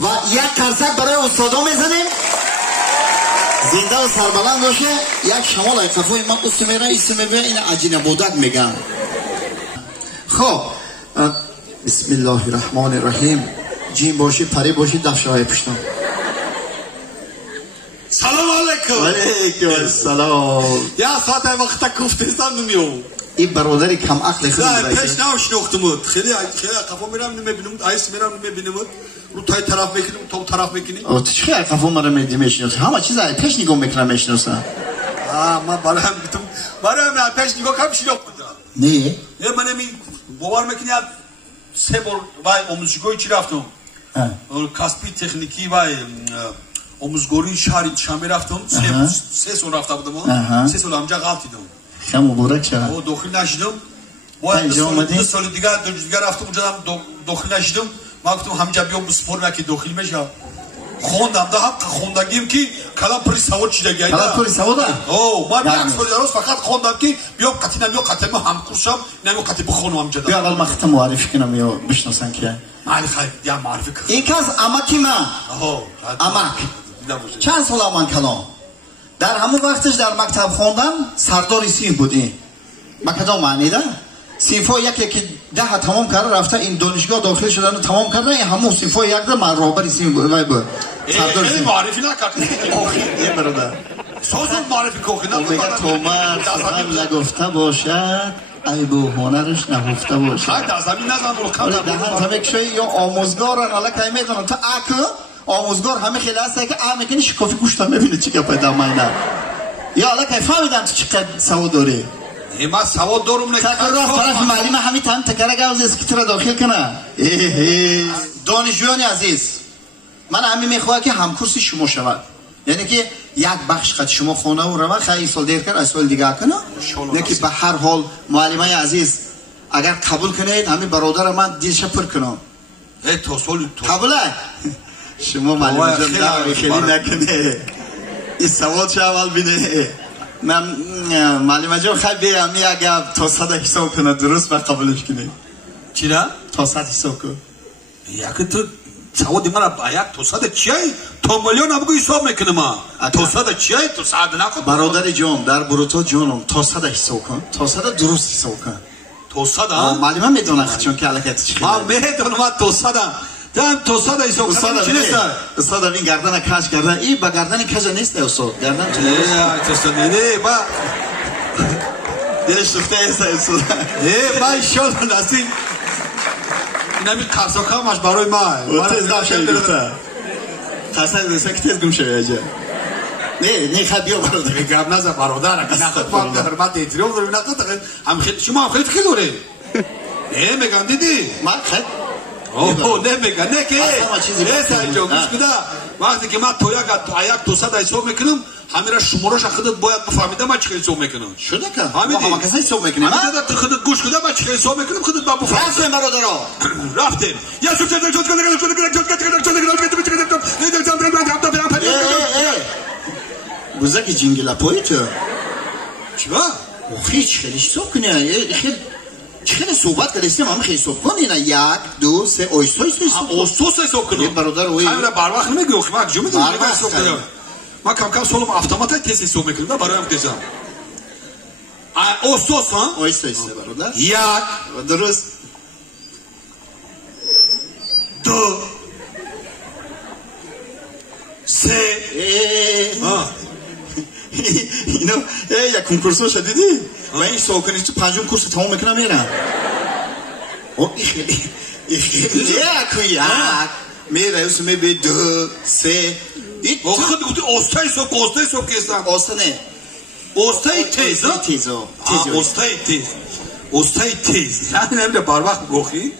و یک قرصک برای استادا میزنیم زنده و سربلند باشه. یک شمال های قفوی من اسمیره اسمی بیا این عجینه بودک میگم. خب بسم الله الرحمن الرحیم. جیم باشی پری باشی دفشه های پشتم. سلام علیکم. علیکم السلام. یا ساعت وقت کوفتستان نمیام. این برادری کم عقل خیلی نه پیش نشناختمت. خیلی قفا میرم نمیبینم. آیس میرم نمیبینم. رو تای طرف میکنیم تو طرف میکنی. تو چه قفا مرا میشناسی؟ همه چیز ای پیش نگاه میکنم میشناسم. من برای هم گفتم برای هم پیش نگاه کم شناختم. نه. یه من می باور میکنی سه بار وای آموزشگاه چی رفتم. کسبی تکنیکی وای آموزگاری شهری شام رفتم. سه سال رفته بودم. 3 سال همجا غلط دیدم. خیلی مبارک شد. او داخل نشدم. باید 2 سال دیگه رفتم اونجا داخل نشدم. ما گفتم همجا بیام به سپور مکی داخل میشم. خوندم ده هم خوندگیم که کلام پری سواد چیده گیده. کلام پری سواده؟ او ما بیام سال روز فقط خوندم که بیام قطعی نمیام قطعی هم کورسم نمیام قطعی بخونم همجا. بیا اول مخت معرفی کنم یا بشناسن که. مالی خیر یا معرفی کنم. این کس امکی من. امک. چند سال امان کلام. در همون وقتش در مکتب خوندن سردار سیف بودی. مکدام معنی ده؟ سیفا یکی 10 تمام کرده رفته این دانشگاه داخل شدن و تمام کرده این همون سیفا یک ده من رهبر سیف بود. سردار سیف. معرفی نکردی. یه برادر. سازون معرفی کوخی نه. میگه تومر سخن نگفته باشد ای بو هنرش نهفته باشد. خیلی در زمین نزن رو کم در همه کشوی یا آموزگارن حالا که میدونم تا اکو آموزگار همه خیلی هسته که میکنی شکافی گوشتا میبینه چی که پیدا مینه یا حالا که فهمیدم تو چقدر سواد داری. من سواد دارم نه. تکر راست طرف معلم همین تام تکره گاوز اسکیت را داخل کنه. دانشجویان عزیز من همین میخوام که همکورسی شما شود. یعنی که یک بخش خد شما خونه و روان خیلی سال دیر کن از سال دیگه کنه. نه که به هر حال معلمای عزیز اگر قبول کنید همین برادر من دیش پر کنم. تو سال تو قبوله؟ شما معلم جان دعوی خیلی نکنه. این سواد چه اول بینه. من معلم جان خیلی بیامی اگر تا 100 حساب کنه درست و قبولش کنه. چی را؟ تا 100 حساب کن. یک تو سواد من یک تا 100 چیه؟ تا میلیون هم بگو حساب میکنه ما. تا 100 چیه؟ تا 100 نکن. برادر جان در بروتا جانم تا 100 حساب کن. تا 100 درست حساب کن. تا 100 ها؟ معلم میدونه چون که الکت چی من میدونم تا 100 دم تا 100 حساب کنم چی نیست؟ استاد این گردن کج کرده. این با گردن کج نیست استاد. گردن تو نیست. نه با دلش سوخته است استاد. با ان شاء الله نصیب نمی قرصاکامش برای ما. تز نشه. قرصاک دوستا که تز گم شه اجا. نه خب بیا برادر. گپ نزن برادر. نه خود حرمت احترام داریم نه هم خیلی شما هم خیلی فکر داره. نه میگم دیدی؟ من خیلی اوه نمیگم نه که نه جو گوش بده وقتی که من تو یک 200 حساب میکنم همین را شمارش خودت باید بفهمیده من چه حساب میکنم شده که همین کسی حساب میکنه من تو خودت گوش بده من چه حساب میکنم خودت با بفهمید رفتیم برادرها رفتیم یا شو بوزکی جنگل پای تو چرا هیچ خیلی حساب کنه خیلی صحبت کردیم همه خیلی صحبت کنیم 1 2 3 اوستوس حساب کنیم برادر اوی همین بر وقت نمیگی خب من جو میدونم حساب کنم ما کم سولم اتومات تست حساب میکنم برایم دیدم اوستوس ها اوستوس برادر 1 درست 2 3 اینو یک کنکورسو شدیدی و این سوکنی تو 5م کورس تمام میکنم میرم یک میره اسم می 2 3 خود گفتی اوستای سو کیستم اوستانه اوستای تیز اوستای تیز یعنی نمیده بر وقت گوخی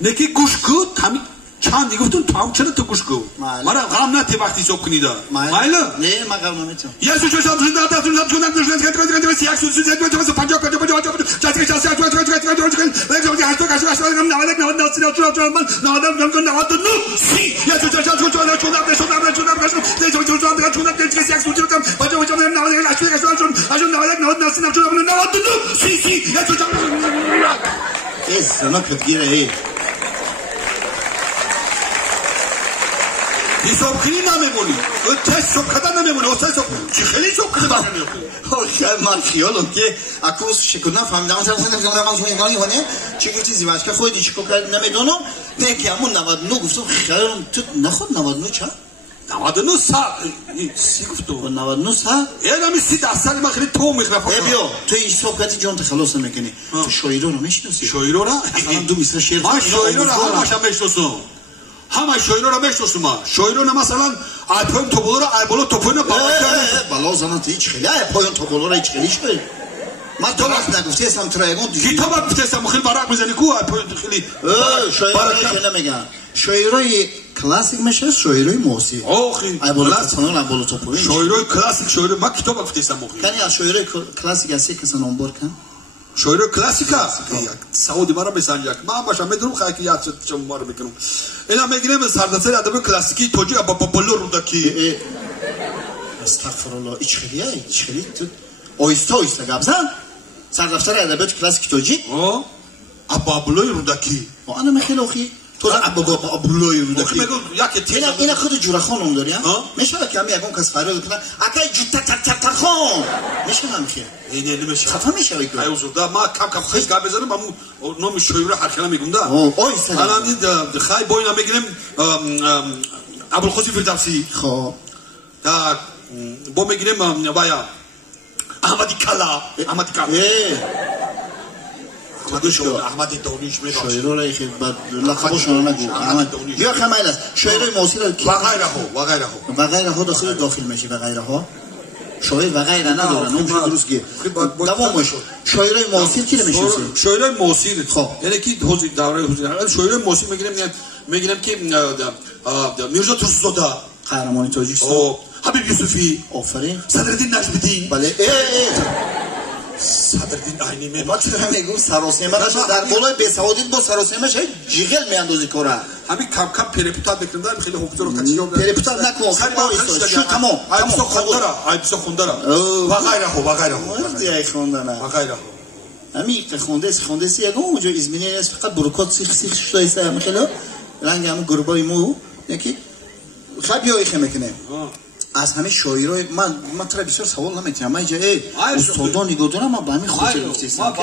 نکی گوش کود همین چند دیگه گفتم تو هم چرا تو گوش کود مرا غم نتی وقتی صبح کنی دا مایلا نه من غم نمیتونم یه سو شو حساب کنی نمیمونی تست حساب کردن نمیمونی استاد حساب چی خیلی حساب کنی من خیالم که اکوس شکونا فهمیدم چه چیزی باشه که خودی چیکار کرد نمیدونم میگم 99 گفتم خیالم تو نخود 99 چه 99 ساعت سی گفتم 99 ساعت یعنی 30% من خیلی تو میخرم بیا تو این صحبتی جون تخلص نمیکنی تو شاعران رو میشناسی شاعران اصلا دو مثل شعر من شاعران رو همش میشناسم همه شاعران رو میشناسم من شاعران مثلا پایان توپولو رو بالا توپونه بالا زنات هیچ خیلی پایان توپولو رو هیچ خیلی شد من تو وقت نگفتی اسم ترایگون دیگه تو وقت گفتی اسم خیلی برق میزنی کو پایان خیلی شاعرای نمیگن شاعرای کلاسیک میشه شاعرای موسیقی آخی بالا توپونه شاعرای کلاسیک شاعر من کتاب گفتی اسم مخی کنی از شاعرای کلاسیک هستی که نمبر کن شاعر کلاسیکا سعودی مرا بسنجک من باشم میدونم خاکی یاد شدم مرا میکنم اینا میگیم سردسر ادب کلاسیکی توجی بابلو رودکی استغفرالله هیچ خیلی تو آیستا گابزن سردسر ادب کلاسیک توجی بابلو رودکی انا میخیل اخی تو بابلو رودکی اینا خود جوره خانم داری میشه که همین یکون کس فریاد کنه اکای جوتا تر خان میشه نمیشه اینه نمیشه خفا میشه بگو ایوز دا ما کم خیلی گاب بزنم من نام شویره هر میگم دا الان این خای بوینا میگیم ابوالقاسم فردوسی خب دا با میگیم بایا احمدی کلا احمد دانش می شاعر رو خیلی بعد لقبشون نگو احمد یا کمال است شاعر موسیقی و غیره داخل میشه و غیره ها شاعر و غیره ندارن اون درست گیر دوامش شاعرای موسیقی کی نمیشه شاعرای موسیقی خب یعنی کی حوزه دوره حوزه شاعرای موسیقی میگیم که میرزا توسزاده قهرمانی تاجیکستان حبیب یوسفی آفرین صدرالدین نجم‌الدین بله صدرالدین عینی ما چرا میگم سراسیمه نشد در بالای بیسوادیت با سراسیمه شد جیغل میاندازی کاره همین کم پرپوتات میکنن خیلی حقوق رو کچیو پرپوتات نکن شو تمام ایبسو خوندارا و غیره همین خونده سی اگه اونجا ازمینی است فقط بروکات سیخ شده سه میخلو رنگ همون گروبای مو یکی خب بیایی خیلی میکنه از همه شاعرای من ترا بسیار سوال نمیکنم من اینجا استادان نگاه دارم من با همین خاطر گفتیستم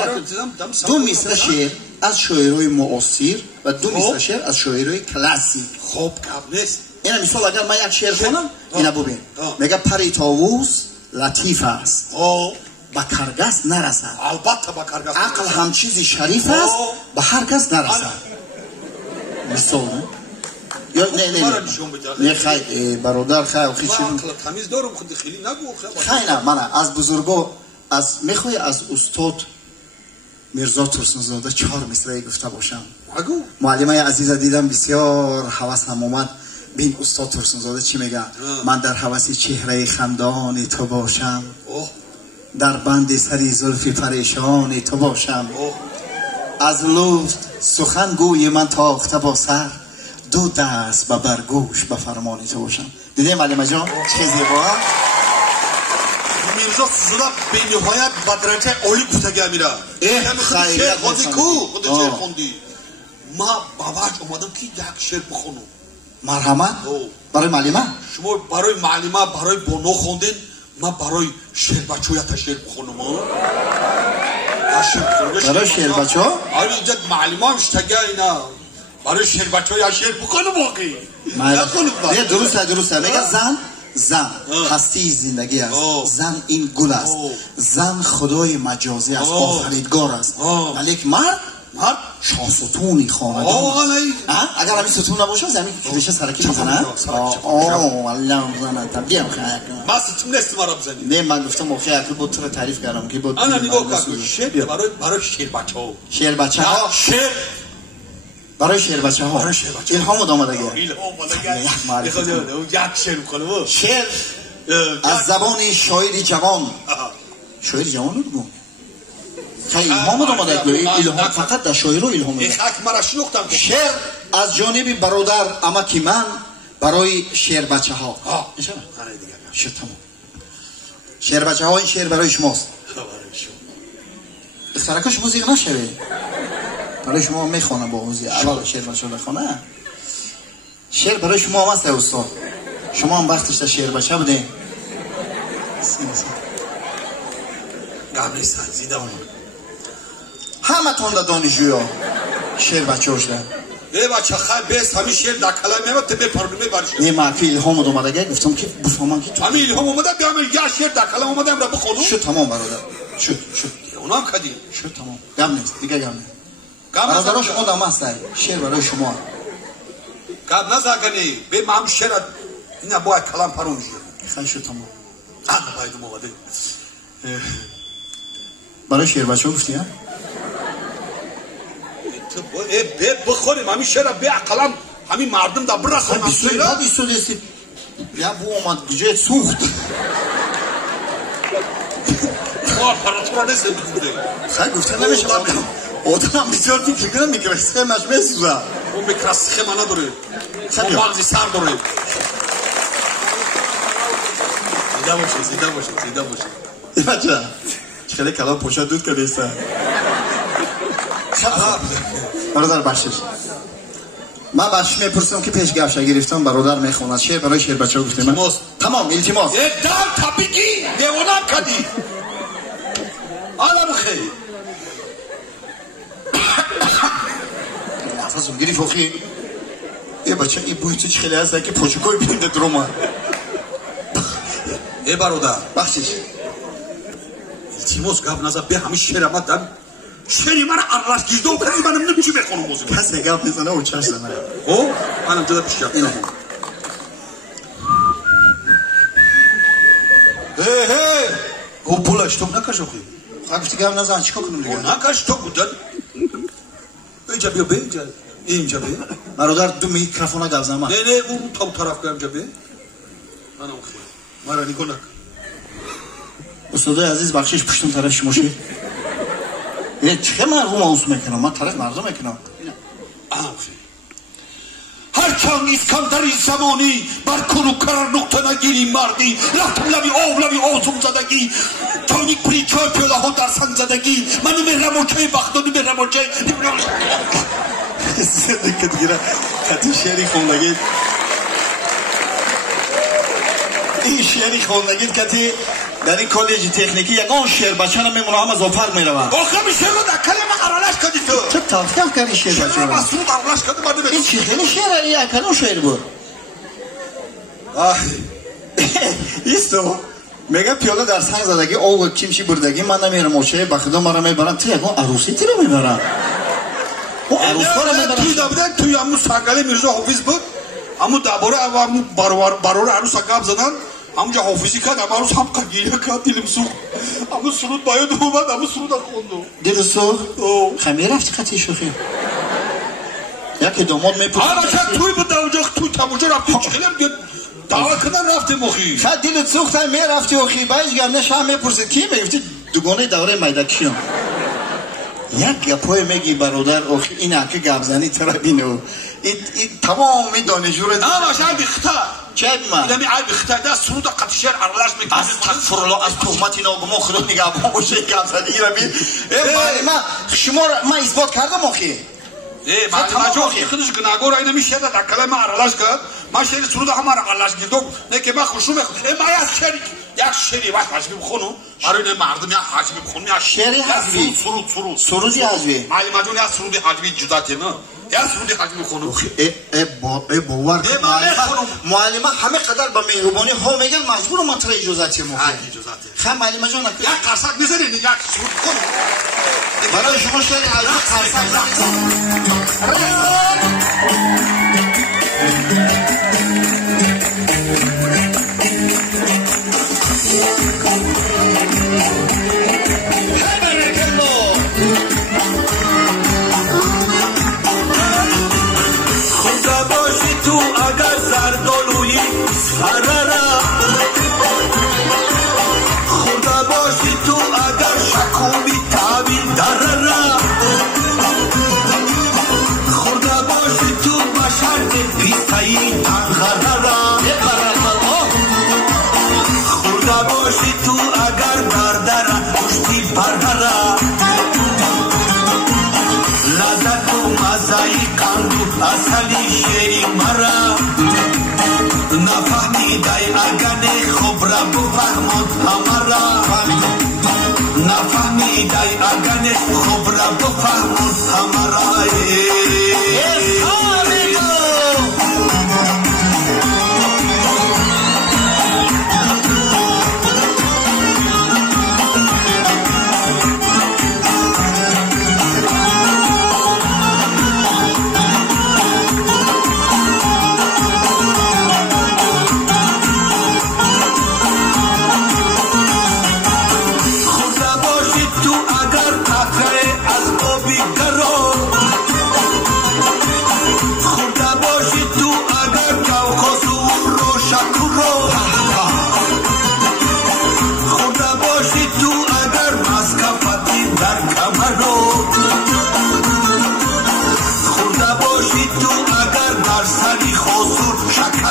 دو مثل شعر از شاعرای معاصر و دو مثل شعر از شاعرای کلاسیک خوب کم نیست اینا مثال اگر من یک شعر خونم اینا ببین میگه پری طاووس لطیف است با کرگس نرسد البته با کرگس عقل هم چیزی شریف است به هر کس نرسد مثال نه خیلی برادر خیلی تمیز دارم خود خیلی نگو خیلی من از بزرگا از میخوای از استاد میرزا ترسنزاده 4 مصرعی گفته باشم معلمای عزیز دیدم بسیار حواسم اومد بین استاد ترسنزاده چی میگه من در هوس چهره خندان تو باشم در بند سری زلفی پریشان تو باشم از لطف سخنگوی من تاخته با سر دو دست به برگوش به فرمانی تو باشم دیدی معلم جان چه زیبا میرزا سوزودا به نهایت با درجه عالی بوده میره خیلی خودی شعر خوندی ما باور اومدم که یک شعر بخونم مرحمت برای معلمه شما برای معلمه برای بانو خوندین ما برای شعر بچه‌ها تا شعر بخونم برای شعر بچه‌ها آره اینجا معلمان اشتگاه اینا برای شعر بچه‌ها یا شعر بخونم واقعی نه درسته میگه زن هستی زندگی است زن این گل است زن خدای مجازی است آفریدگار است ولی مرد شاستونی خاندان اگر همین ستون نباشه زمین کلیشه سرکی میزنه والله میزنه تبدیم خیلی ما ستون نیست مرا بزنی نه من گفتم اوخی اکل بود تو رو تعریف کردم که بود انا نگاه کن شعر برای شعر بچه ها برای شعر بچه ها الهام آمده گه یک شعر بکنم شعر از زبان شاعر جوان رو بگو خیلی الهام آمده گه الهام فقط در شاعر رو الهام آمده شعر از جانب برادر امکی من برای شعر بچه ها شد تمام شعر بچه ها این شعر برای شماست اخترکاش موزیق نشوه برای شما میخوانم با موزیق اول شعر بچه ها بخوانه شعر برای شما هم هست استاد شما هم وقتش شعر بچه بده گم نیست زیده اون همه تونده دانشجوی شعر بچه هاشده بچه خیلی بیست همین شعر در کلمه ما تبه پرگمه برشد یه محفی الهام اومده گفتم که بفهمم که تو همین الهام اومده بیامه یه شعر در کلمه اومده هم را بخونم شد تمام برادر شد اونا هم کدی شد تمام گم نیست دیگه گم نیست برادر شما دام هستن شعر برای شما گم نزاگنی به ما هم شعر اینا باید کلم پرون شد خیلی شد تمام باید اومده برای شعر بچه گفتی ها؟ بخوریم همین شعر به کلم همین مردم دا برسن بیسودیستی یا بو اومد گجه سوخت آپاراتورا نیست بگیده خیلی گفته نمیشه آدم بسیار فکر کنم میکرسخه مشمه سوزه اون میکرسخه ما نداره اون مغزی سر داره زیده باشه ای بچه چخیلی کلام پوشا دود کردیسته برادر بخشش من بخشش میپرسم که پیش گفشه گرفتم برادر میخوند شعر برای شعر بچه ها گفتیم تمام التماس دار تبیگی دیوانم کدی آلم خیلی نفسم گریف اخی ای بچه ای بوی تو چخیلی هسته که پوچکوی بینده درومه ای برادر بخشش التماس گفت نزد به همین شعر ما دم شعری من عرش گیزده و کنی منم نمی چی بخونم موزیم کسی گفت میزنه و چش زنه او منم جدا پیش کرد او پولش تو نکش اخی گفتی گفت نزن چیکار کنم دیگه نکش تو بودن اینجا بیا به اینجا بیا برادر دو میکروفون گفت زمان نه اون تا طرف که اینجا بیا منم خیلی مرا نگاه نکن استاد عزیز بخشش پشتون طرف شما شید چه مرحوم آوز میکنم من طرف مردم میکنم هرچند اسکندری زمانی بر کنو کرر نقطه نگیری مردی رفتم لبی آزم زدگی تانیک پریچای پیاله ها در سنگ زدگی منی مهرموچه بختانی مهرموچه زنده دیگه کتی شعری خوندگید این شعری خوندگید کتی در این کالج تکنیکی یکان شعر بچه هم میمونه هم از آفر میروند آخه می شعر رو در کلمه قرارش کردی تو چه تفکر کردی شعر بچه شعر مسئول قرارش کردی باید این چی خیلی شعر این اکنون شعر بود ایستو میگه پیاله در سنگ زدگی آو کیمشی بردگی من نمیرم موچه بخدا مرا میبرم تو یکان عروسی تی رو میبرم او عروس ها رو میبرم توی دابیدن توی همون سنگله میرزا حافظ بود همون دباره همون برار عروس ها گب زدن همونجا حافظی کرد همه عروس هم قگیه کرد دلم سوخت همون سرود باید اومد همون سرود ها خوندو دل سوخت؟ خمی رفتی قطعی شوخی یکی دوماد میپرسید چه توی بود اونجا توی تموجا رفتی چخیلم گید دعوت کردن رفتیم اخی خد دلت سوخت هم میرفتی اخی باید گرنش هم میپرسید کی میگفتی دوگانه دوره میدکی هم یک گپای میگی برادر اخی این اکی گبزنی ترابینو این تمامی دانشجو رو شاید بخته چه من؟ اینمی عیب بخته دست سرود قطشیر ارلش میکنه استغفرالله از تهمت اینا گما خدا نگهبان باشه گبزنی را بید معلمه شما من اثبات کردم اخی معلمه جو اخی خودش گناهگار اینه میشه در کلمه ارلش کرد من شعر سرود همه ارلش گیردم نه که من خوشو میخونم من یک شعری یک شعری وقت حجمی بخونم برای این مردم یک حجمی بخونم یک شعری حجمی سرودی حجمی معلمه جو یک سرودی حجمی جدا تیمه یک سرودی حجمی بخونم باور معلمه همه قدر با مهربانی ها میگن مجبور من تر اجازتی مخونم خیلی معلمه جان یک قرصک میزنید یک سرود بخونم برای شما شعری حجمی قرصک اصلی شعری مرا نفهمی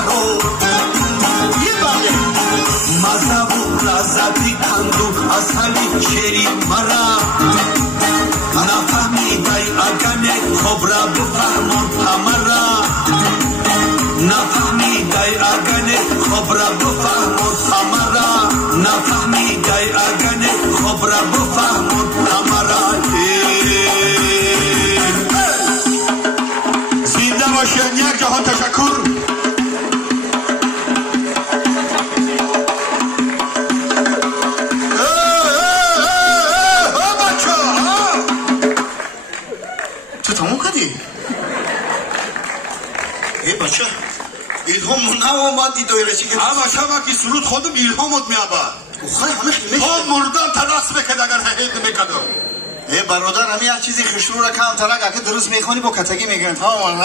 مرا مذهب و لذتی کندو اصلی شیری مرا نفهمیدی اگنه خب را بفهمون همرا نفهمیدی اگنه خب را بفهمون همرا نفهمیدی اگنه خب را بفهمون همرا زنده باشین یک جهان تشکر بچه ایلهام نه اومدی دایره چی که اما شما که سرود خودم ایلهامت میابد خواهی همه خیمه تو مردان تدست بکد اگر حقیق میکدو ای برادر همه یک چیزی خشرو را کم ترک اگه درست میخونی با کتگی میگن تمام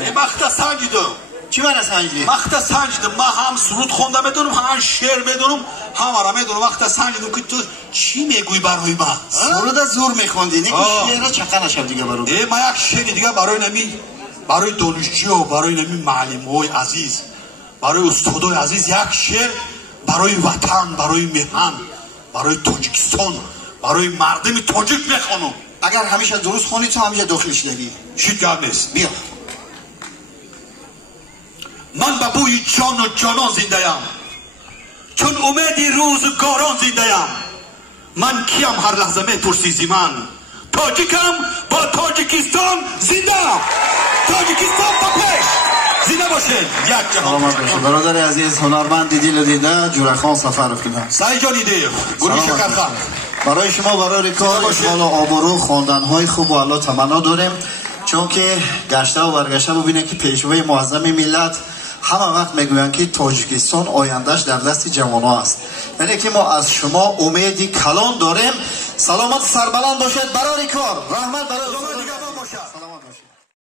ای مخت سنجیدم چی من سنجیدی؟ مخت سنجیدم من هم سرود خونده میدونم هم شعر میدونم هم را میدونم مخت سنجیدم که تو چی میگوی برای من سرود زور میخوندی نیکو شعر چقه نشب دیگه برای ای من یک شعر دیگه برای نمی برای دانشجو برای نمی معلم‌های عزیز برای استادای عزیز یک شعر برای وطن برای میهن برای تاجیکستان برای مردم تاجیک میخوانم اگر همیشه درست خونی تو همیشه داخلش داری شید گرد نیست بیا من به بوی جان و جانان زنده‌ام چون امیدی روزگاران زنده‌ام من کیم هر لحظه میپرسی زی من تاجیکم با تاجیکستان زنده تاجیکستان با پیش زنده باشه یک جهان برادر عزیز هنرمند دیدی دیده جورخان سفر کنه سعی جانی دیو گلی شکرخان برای شما برای کار اقبال و آبرو خواندن‌های خوب و الله تمنا داریم چون که گشته و برگشته ببینه که پیشوای معظم ملت همه وقت میگویند که تاجیکستان آیندهش در دست جوان‌ها است یعنی که ما از شما امیدی کلان داریم سلامت سربلند باشید